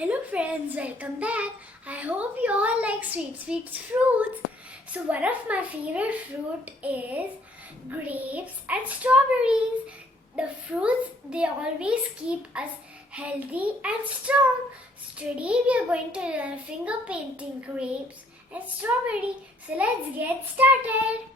Hello friends, welcome back. I hope you all like sweet fruits. So one of my favorite fruit is grapes and strawberries. The fruits, they always keep us healthy and strong. So today we are going to learn finger painting grapes and strawberry. So let's get started.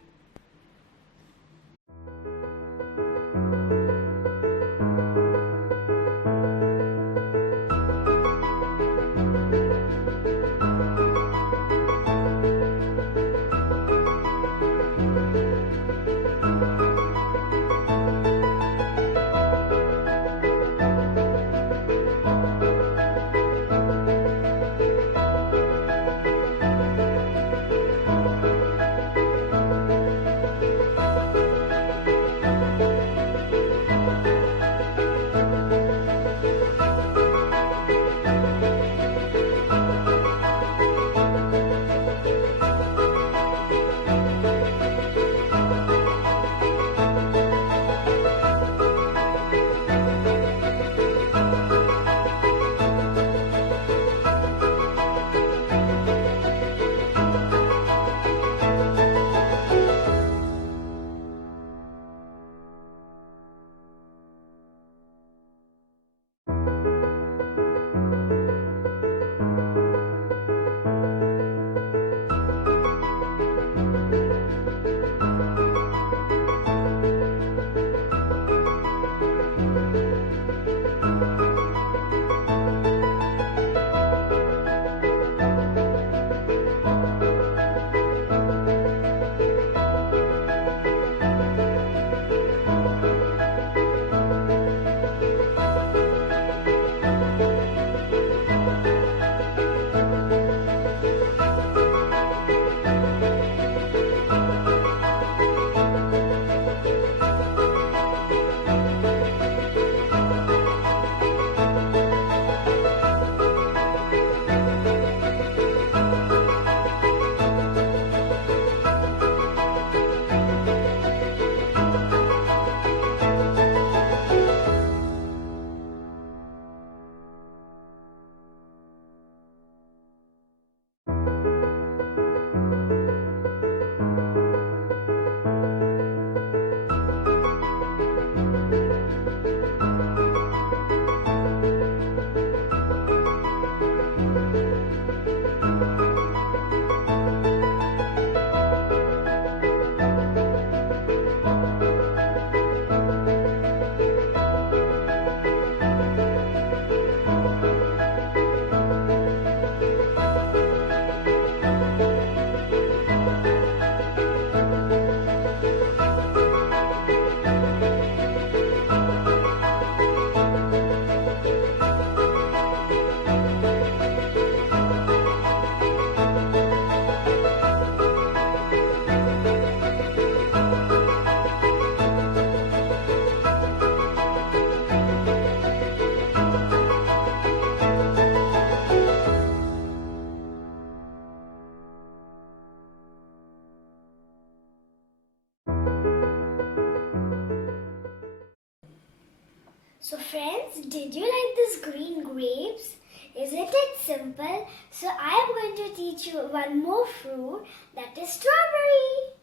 So friends, did you like this green grapes? Isn't it simple? So I am going to teach you one more fruit, that is strawberry.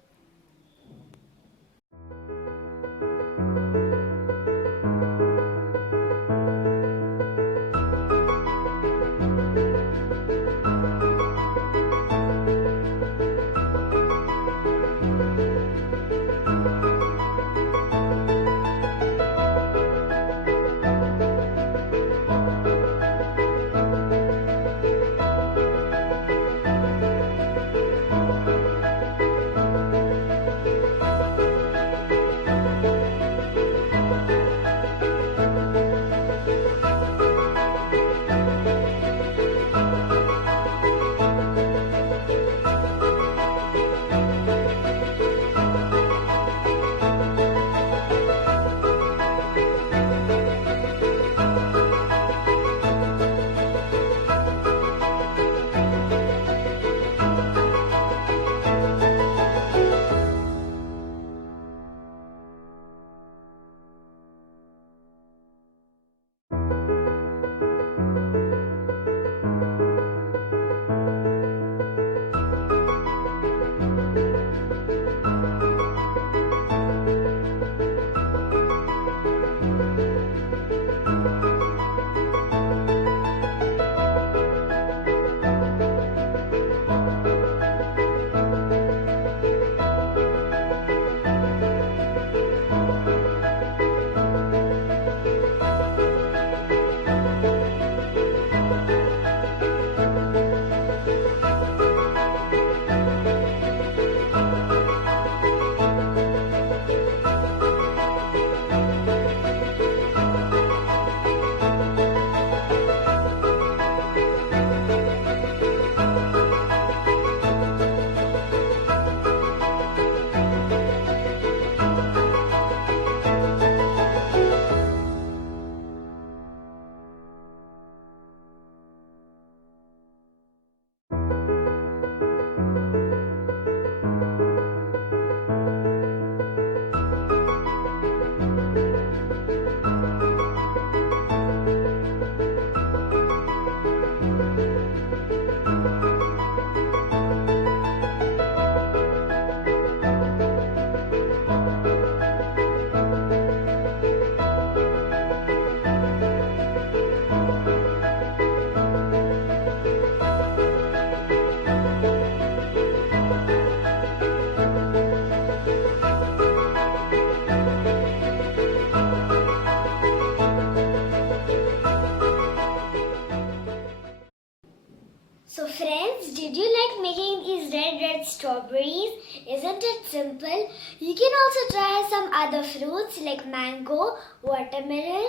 So friends, did you like making these red strawberries? Isn't it simple? You can also try some other fruits like mango, watermelon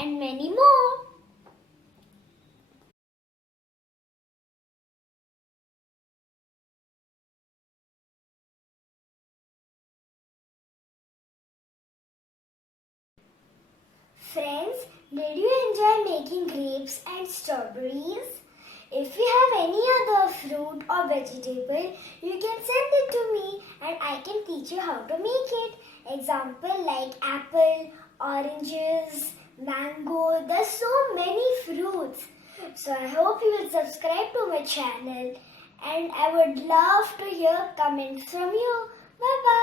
and many more. Friends, did you enjoy making grapes and strawberries? If you have any other fruit or vegetable, you can send it to me and I can teach you how to make it. Example like apple, oranges, mango. There's so many fruits. So I hope you will subscribe to my channel and I would love to hear comments from you. Bye bye.